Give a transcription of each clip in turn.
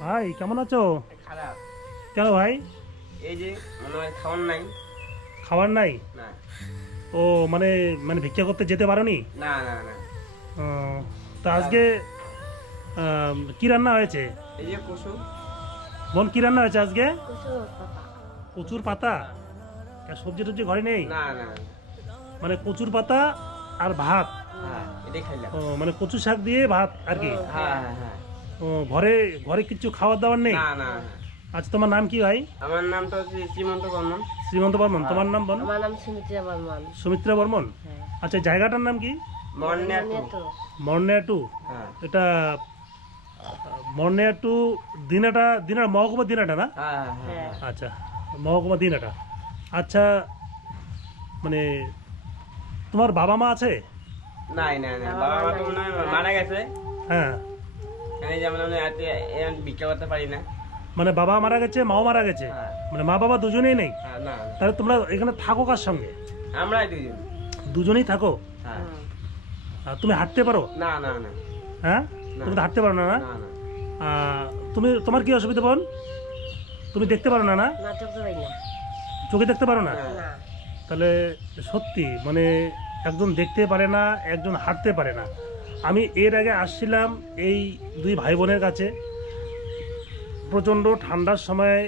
ভাই কেমন আছো? খারাপ। কেন ভাই? এই যে মনে হয় খাওয়ার নাই। খাবার নাই? না ও মানে মানে ভিক্ষা করতে যেতে পারোনি? না না না। ও, তা আজকে কি রান্না হয়েছে? এই যে কসু। বোন কি রান্না হয়েছে আজকে? কুসুম পাতা। কচুর পাতা? সবজি টবজি ঘরে নেই? না না। মানে কচুর পাতা আর ভাত? হ্যাঁ এটাই খাইলাম। ও মানে কচু শাক দিয়ে ভাত আর কি? হ্যাঁ হ্যাঁ হ্যাঁ। ও ঘরে ঘরে কিছু খাবার দাবার নেই? না না না। আচ্ছা তোমার নাম কি ভাই? আমার নামটা হচ্ছে শ্রীমন্ত বর্মন। শ্রীমন্ত বর্মন। তোমার নাম বোন? আমার নাম সুমিত্রা বর্মন। সুমিত্রা বর্মন। হ্যাঁ। আচ্ছা জায়গাটার নাম কি? মর্নিয়া টু। তো মর্নিয়া টু। হ্যাঁ এটা মর্নিয়া টু দিনাটা মহকুমা দিনাটা না? হ্যাঁ হ্যাঁ হ্যাঁ। হ্যাঁ। আচ্ছা মহকুমা দিনাটা। আচ্ছা মানে তোমার বাবা মা আছে? নাই না না, বাবা মা তো মনে হয় মারা গেছে। হ্যাঁ এই যে আমরা ভিক্ষা করতে পারি না। মানে বাবা মারা গেছে, মাও মারা গেছে, হ্যাঁ। মানে মা বাবা দুজনেই নেই? হ্যাঁ না না। তাহলে তোমরা এখানে থাকো কার সঙ্গে? আমরাই দুজন। দুজনেই থাকো? হ্যাঁ। আর তুমি হাঁটতে পারো? না না না হ্যাঁ না। তুমি তো হাঁটতে পারো না না? না না। তুমি তোমার কি অসুবিধা বোন? তুমি দেখতে পারো না না? নাটক করি না। চোখে দেখতে পারো না? হ্যাঁ। না। তাহলে সত্যি মানে একজন দেখতে পারে না, একজন হাঁটতে পারে না। আমি এর আগে আসছিলাম এই দুই ভাই বোনের কাছে, প্রচণ্ড ঠান্ডার সময়,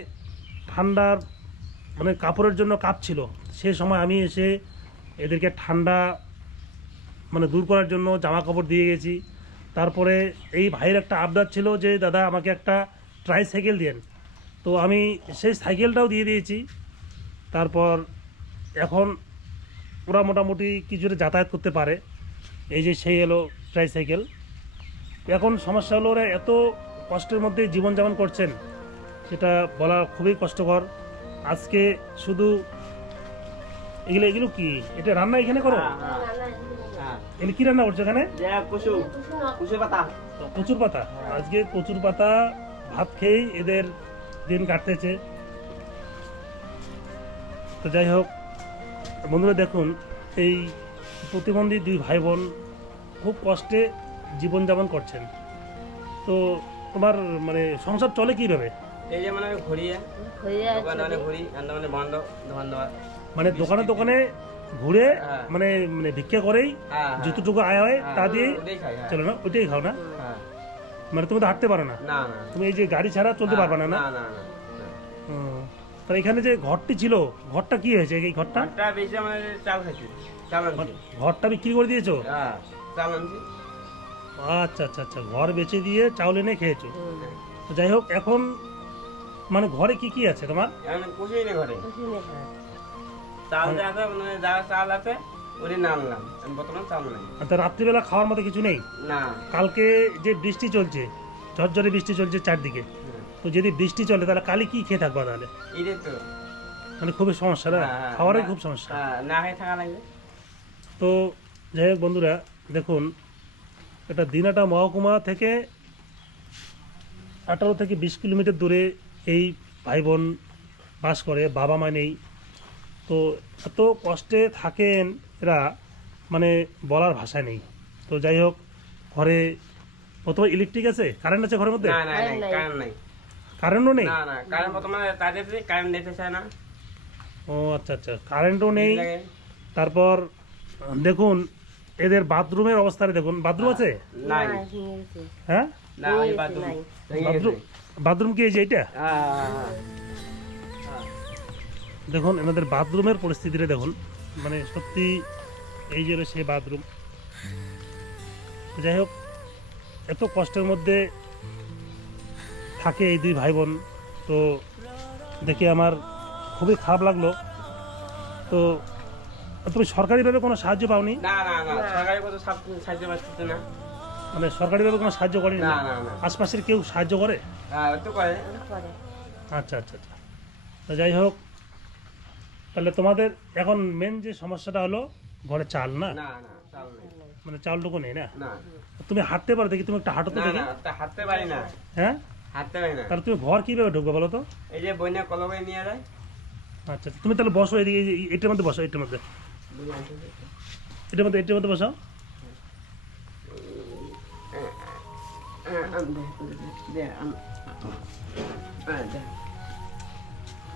ঠান্ডার মানে কাপড়ের জন্য কাঁপছিল, সেই সময় আমি এসে এদেরকে ঠান্ডা মানে দূর করার জন্য জামা কাপড় দিয়ে গেছি। তারপরে এই ভাইয়ের একটা আবদার ছিল যে দাদা আমাকে একটা ট্রাইসাইকেল দেন, তো আমি সেই সাইকেলটাও দিয়ে দিয়েছি। তারপর এখন ওরা মোটামুটি কিছুটা যাতায়াত করতে পারে। এই যে সেই এলো ট্রাইসাইকেল। এখন সমস্যা হলো ওরা এত কষ্টের মধ্যে জীবনযাপন করছেন, সেটা বলা খুবই কষ্টকর। আজকে শুধু এগুলো এগুলো কি এটা রান্না এখানে করো? হ্যাঁ, হ্যাঁ। এগুলো কি রান্না করছো এখানে? যে কসু, কসু পাতা। কচুর পাতা। আজকে কচুর পাতা ভাত খেয়েই এদের দিন কাটতেছে। তো যাই হোক বন্ধুরা, দেখুন এই প্রতিবন্ধী দুই ভাই বোন খুব কষ্টে জীবনযাপন করছেন। তো তোমার মানে সংসার চলে কীভাবে? এই যে মানে ঘুরিয়ে হয়ে দোকানে মানে ঘুরি, আন্দামানে বন্ধ দোকান দেওয়া। মানে দোকানে দোকানে ঘুরে হ্যাঁ। মানে মানে ভিক্ষা করেই হ্যাঁ, যতটুকু আয় হয় তা দিয়েই ওটাই খাই। হ্যাঁ। চলো না, ওইটাই খাও না? হ্যাঁ। মানে তুমি তো হাঁটতে পারো না, না না। তুমি এই যে গাড়ি ছাড়া চলতে পারবে না না? না না না। তাহলে এখানে যে ঘরটি ছিল, ঘরটা কি হয়েছে এই ঘরটা? ঘরটা বেশি আমাদের চাল খাইছি, চাল আনছি। ঘরটা বিক্রি করে দিয়েছো? হ্যাঁ চাল আনছি। আচ্ছা আচ্ছা আচ্ছা, ঘর বেচে দিয়ে চাউল এনে খেয়েছো। তো যাই হোক এখন মানে ঘরে কি কি আছে তোমার? এখন কিছুই নেই ঘরে। চাল যা আছে মানে যা চাল আছে ওটি না আনলাম। আমি বর্তমান চাল নাই। তা রাত্রিবেলা খাওয়ার মতো কিছু নেই? না। কালকে যে বৃষ্টি চলছে, ঝরঝরে বৃষ্টি চলছে চারদিকে, তো যদি বৃষ্টি চলে তাহলে কালি কি খেয়ে থাকবা তাহলে? এটাই তো। মানে খুবই সমস্যা না? হ্যাঁ, খাওয়ারই না- খুব সমস্যা। হ্যাঁ, না খেয়ে থাকা লাগবে। তো যাই হোক বন্ধুরা, দেখুন এটা দিনাটা মহকুমা থেকে 18 থেকে 20 কিলোমিটার দূরে এই ভাই বোন বাস করে, বাবা মা নেই। তো এত কষ্টে থাকেন এরা, মানে বলার ভাষা নেই। তো যাই হোক ঘরে প্রথমে ইলেকট্রিক আছে, কারেন্ট আছে ঘরের মধ্যে? না না কারেন্ট নাই, নাই। কারেন্ট নাই। কারেন্টও নেই? না না, কারেন্ট বর্তমানে তাদের কারেন্ট দিতে চায় না। ও আচ্ছা আচ্ছা, কারেন্টও নেই। লাগে। তারপর দেখুন এদের বাথরুমের অবস্থাটা দেখুন, বাথরুম আছে? নাই। হ্যাঁ না ওই বাথরুম নাই। ভেঙে বাথরুম, গেছে। বাথরুম কি এই যে এইটা? হ্যাঁ, হ্যাঁ, হ্যাঁ। দেখুন এনাদের বাথরুমের পরিস্থিতিটা দেখুন, মানে সত্যি এই যে সেই বাথরুম। যাই হোক এত কষ্টের মধ্যে থাকে এই দুই ভাই বোন, তো দেখে আমার খুবই খারাপ লাগলো। তো তুমি সরকারিভাবে কোনো সাহায্য পাওনি? না না না, সরকারি কত সাহায্য পাচ্ছে না। মানে সরকারিভাবে কোনো সাহায্য করেনি? না না না। আশপাশের কেউ সাহায্য করে? হ্যাঁ ওই তো করে। আচ্ছা আচ্ছা আচ্ছা। তো যাই হোক তাহলে তোমাদের এখন মেন যে সমস্যাটা হলো ঘরে চাল না? না না, চাল নেই। মানে চালটুকু নেই না? না তুমি হাঁটতে পারো দেখি, তুমি একটা হাঁটো তো না দেখি। না, তা হাঁটতে পারি না। হ্যাঁ হাঁটতে পারি না। তাহলে তুমি ঘর কিভাবে ঢুকবে বলো তো? এই যে বইনা কলমে নিয়ে যায়। আচ্ছা তুমি তাহলে বসো এদিকে, এটার মধ্যে বসো, এটার মধ্যে, এটার মধ্যে বসো।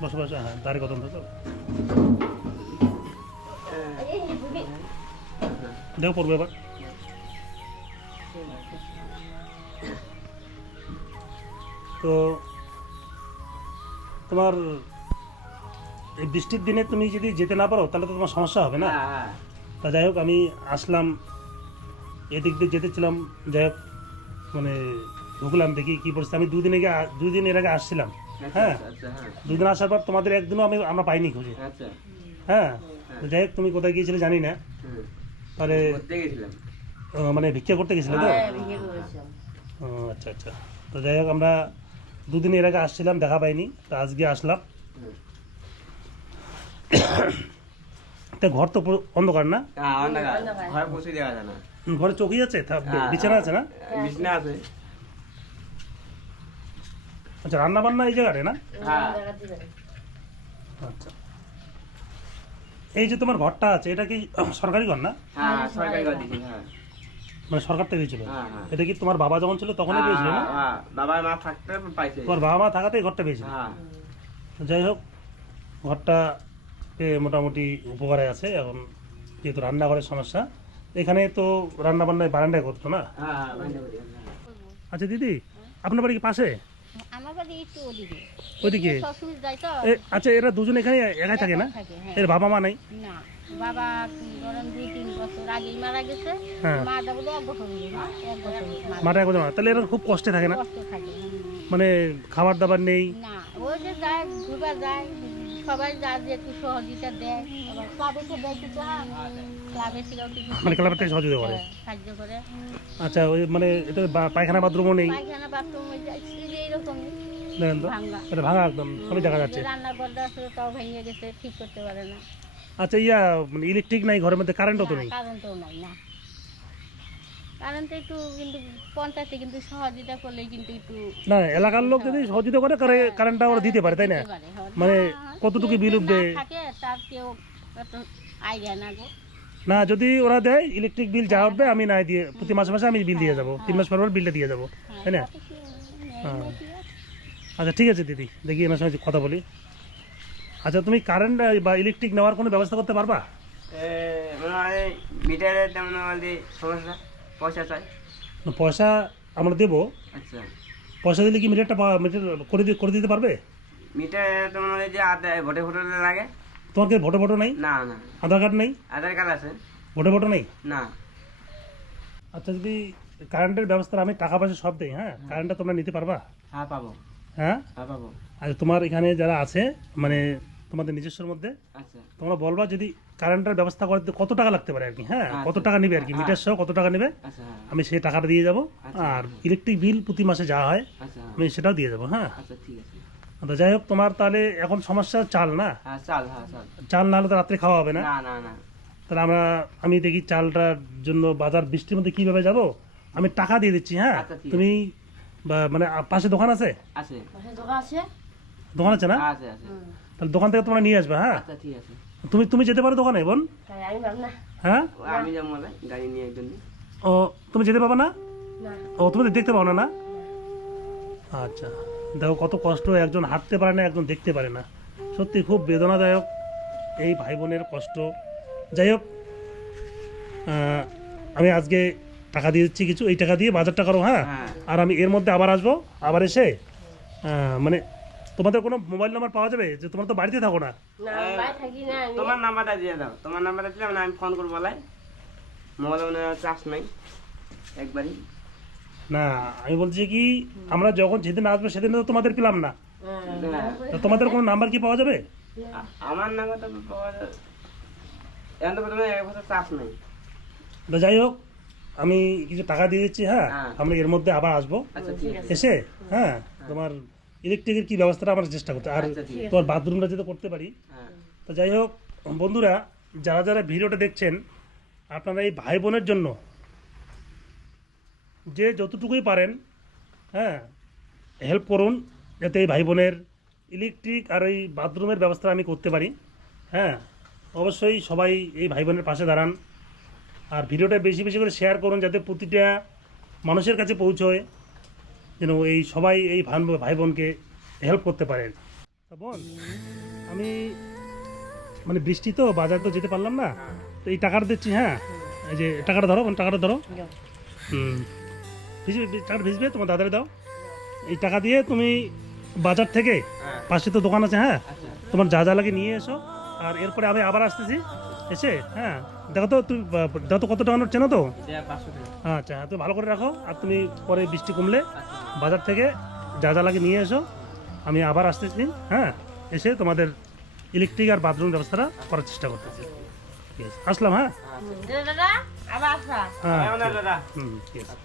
বসে বসে, হ্যাঁ দাঁড়িয়ে কথা তো দেখো পড়বে এবার। তো তোমার এই বৃষ্টির দিনে তুমি যদি যেতে না পারো তাহলে তো তোমার সমস্যা হবে না। তা যাই হোক আমি আসলাম, এদিক দিয়ে যেতেছিলাম, যাই হোক মানে ঢুকলাম, দেখি কী পরিস্থিতি। আমি দুদিন এর আগে আসছিলাম, হ্যাঁ দুদিন আসার পর তোমাদের একদিনও আমরা পাইনি খুঁজে। হ্যাঁ তো যাই হোক তুমি কোথায় গিয়েছিলে জানি না, তাহলে মানে ভিক্ষা করতে গেছিলে তো? হ্যাঁ, বিয়ে করেছিলাম। ও আচ্ছা আচ্ছা। তো যাই হোক আমরা দুদিন এর আগে আসছিলাম, দেখা পাইনি, তো আজকে আসলাম। তা ঘর তো পুরো অন্ধকার না? ঘরে চোখই আছে, বিছানা আছে না? বিছনা আছে। আচ্ছা রান্না বান্না এই জায়গাটা না? দেখাতে পারি। আচ্ছা এই যে তোমার ঘরটা আছে এটা কি সরকারি ঘর না? হ্যাঁ সরকারি ঘর দিয়েছি। হ্যাঁ মানে সরকার থেকে দিয়েছিল? হ্যাঁ, হ্যাঁ। এটা কি তোমার বাবা যখন ছিল তখনই পেয়েছিল না? বাবা মা থাকতে পাইছে। তোমার বাবা মা থাকাতে এই ঘরটা পেয়েছিল। হ্যাঁ যাই হোক ঘরটা মোটামুটি উপকারে আছে এখন, যেহেতু রান্নাঘরের সমস্যা। এখানে তো রান্না বান্নায় বারান্দায় করতো না? হ্যাঁ বাইরে করি। আচ্ছা দিদি আপনার বাড়ি কি পাশে? আমার বাড়ি একটু ওদিকে ওইদিকে? শ্বশুর যায় তো আচ্ছা এরা দুজন এখানে একাই থাকে না? থাকে, হ্যাঁ। এর বাবা মা নাই? না বাবা ধরেন 2-3 বছর আগেই মারা গেছে। হ্যাঁ। মাটা বলে 1 বছর হলো না, 1 বছর মারা মাটা একজন, তাহলে এরা খুব কষ্টে থাকে না? কষ্ট থাকে। মানে খাবার দাবার নেই? না ওই যে যায় ঘুরবা যায়, সবাই যায় যে একটু সহযোগিতা দেয়, আবার ক্লাবে তো দেয় কিছু, ক্লাবে থেকেও কিছু মানে ক্লাবের থেকে সহযোগিতা করে? সাহায্য করে। আচ্ছা ওই মানে এটা পায়খানা বাথরুমও নেই? পায়খানা বাথরুম এইরকমই দেখেন তো ভাঙা। এটা ভাঙা একদম সবই দেখা যাচ্ছে। রান্নাঘরটা আসলে তাও ভেঙে গেছে, ঠিক করতে পারে না। আচ্ছা মানে ইলেকট্রিক নাই ঘরের মধ্যে, কারেন্টও তো নেই? কারেন্টও নাই না, কারেন্ট একটু কিন্তু পঞ্চায়েতে কিন্তু সহযোগিতা করলে কিন্তু একটু না এলাকার লোক যদি সহযোগিতা করে কারেন্টটা ওরা দিতে পারে তাই না? দিতে পারে, হ্যাঁ। মানে না, কতটুকু কেউ বিল যদি উঠবে? না থাকে তার কেউ এত আইডিয়া না গো। না যদি ওরা দেয় ইলেকট্রিক বিল যা উঠবে আমি নাই দিয়ে প্রতি মাসে মাসে আমি বিল দিয়ে যাবো, 3 মাস পর পর বিলটা দিয়ে যাবো, তাই না? তাতে কি নেয় হ্যাঁ। নাকি আর? আচ্ছা ঠিক আছে দিদি, দেখি এনার সঙ্গে কথা বলি। আচ্ছা তুমি কারেন্ট বা ইলেকট্রিক নেওয়ার কোনো ব্যবস্থা করতে পারবা? মনে হয় মিটারের তেমন সমস্যা, পয়সা চাই। না, পয়সা আমরা দেবো, আচ্ছা পয়সা দিলে কি মিটার করে দিতে পারবে? মিটার তেমন যে ভোটে ফোটে লাগে। তোমার কি ভোটো নেই? না না আধার কার্ড নেই? আধার কার্ড আছে। ভোটো নেই? না আচ্ছা যদি কারেন্টের ব্যবস্থা আমি টাকা পয়সা সব দেই, হ্যাঁ কারেন্টটা তোমরা নিতে পারবা? হ্যাঁ পাবো। হ্যাঁ হ্যাঁ পাবো। আচ্ছা তোমার এখানে যারা আছে মানে তোমাদের নিজস্বর মধ্যে আচ্ছা তোমরা বলবা যদি কারেন্টের ব্যবস্থা করতে কত টাকা লাগতে পারে আর কি, হ্যাঁ কত আচ্ছা। টাকা নেবে আর কি, হ্যাঁ। মিটার সহ কত টাকা নেবে আচ্ছা হ্যাঁ আমি সেই টাকাটা দিয়ে যাব। আচ্ছা। আর ইলেকট্রিক বিল প্রতি মাসে যা হয় আচ্ছা আমি সেটাও দিয়ে যাবো। হ্যাঁ আচ্ছা ঠিক আছে। তো যাই হোক তোমার তাহলে এখন সমস্যা চাল না? হ্যাঁ চাল, হ্যাঁ চাল। চাল না হলে তো রাত্রে খাওয়া হবে না। না না না তাহলে আমি দেখি চালটার জন্য বাজার বৃষ্টির মধ্যে কিভাবে যাব, আমি টাকা দিয়ে দিচ্ছি। হ্যাঁ আচ্ছা, ঠিক আছে। তুমি মানে পাশে দোকান আছে? আছে। পাশে দোকান আছে? দোকান আছে না? আছে আছে। তাহলে দোকান থেকে তোমরা নিয়ে আসবে। হ্যাঁ আচ্ছা ঠিক আছে। তুমি যেতে পারো দোকানে বোন? তাই আমি ভাব না। হ্যাঁ আমি যাবো বলে গাড়ি নিয়ে একজন। ও তুমি যেতে পারবে না? না ও তুমি দেখতে পাও না? না আচ্ছা দেখো কত কষ্ট, একজন হাঁটতে পারে না একজন দেখতে পারে না, সত্যি খুব বেদনাদায়ক এই ভাই বোনের কষ্ট। যাই হোক আমি আজকে টাকা দিয়ে দিচ্ছি কিছু, এই টাকা দিয়ে বাজারটা করো। হ্যাঁ হ্যাঁ। আর আমি এর মধ্যে আবার আসবো, আবার এসে মানে তোমাদের কোনো মোবাইল নাম্বার পাওয়া যাবে? যে তোমরা তো বাড়িতে থাকো না? না আমি বাইরে থাকি না আমি। তোমার নাম্বারটা দিয়ে দাও। তোমার নাম্বারটা দিলে মানে আমি ফোন করবো বলাই। মোবাইলে মানে চার্জ নাই একবারই। না আমি বলছি কি আমরা যখন যেদিন আসবো সেদিন তো তোমাদের পেলাম না, হ্যাঁ। তা তোমাদের কোনো নাম্বার কি পাওয়া যাবে? আমার নাম্বারটা পাওয়া যায়। এখন তো প্রথমে 1 বছর চার্জ নাই। তো যাই হোক আমি কিছু টাকা দিয়ে দিচ্ছি। হ্যাঁ হ্যাঁ। আমরা এর মধ্যে আবার আসবো আচ্ছা ঠিক আছে। এসে। হ্যাঁ তোমার ইলেকট্রিকের কি ব্যবস্থাটা আমরা চেষ্টা করতে, আর আচ্ছা, ঠিক আছে। তোমার বাথরুমটা যাতে করতে পারি। হ্যাঁ তো যাই হোক বন্ধুরা যারা যারা ভিডিওটা দেখছেন আপনারা এই ভাই বোনের জন্য যে যতটুকুই পারেন হ্যাঁ হেল্প করুন, যাতে এই ভাই বোনের ইলেকট্রিক আর এই বাথরুমের ব্যবস্থা আমি করতে পারি। হ্যাঁ অবশ্যই সবাই এই ভাই বোনের পাশে দাঁড়ান, আর ভিডিওটা বেশি বেশি করে শেয়ার করুন যাতে প্রতিটা মানুষের কাছে পৌঁছয়। যেন এই সবাই এই ভাই বোনকে হেল্প করতে পারেন। তা বোন, আমি মানে বৃষ্টি তো বাজার তো যেতে পারলাম না, তো এই টাকাটা দিচ্ছি। হ্যাঁ, এই যে টাকাটা ধরো, টাকাটা ধরো। ভিজবে, টাকাটা ভিজবে, তোমার দাদারে দাও। এই টাকা দিয়ে তুমি বাজার থেকে হ্যাঁ পাশে তো দোকান আছে, হ্যাঁ, আচ্ছা তোমার যা যা লাগে নিয়ে এসো। আর এরপরে আমি আবার আসতেছি, এসে হ্যাঁ দেখো তো তুমি দেখো তো কত টাকা নোট চেনো তো? দেয়া 500 টাকা। আচ্ছা, তুমি ভালো করে রাখো। আর তুমি পরে বৃষ্টি কমলে আচ্ছা বাজার থেকে যা যা লাগে নিয়ে এসো। আমি আবার আসতেছি, হ্যাঁ, এসে তোমাদের ইলেকট্রিক আর বাথরুম ব্যবস্থাটা করার চেষ্টা করতেছি। ঠিক আছে, আসলাম। হ্যাঁ, আচ্ছা দাদা আবার আসবা। হ্যাঁ, দাদা হুম, ঠিক আছে।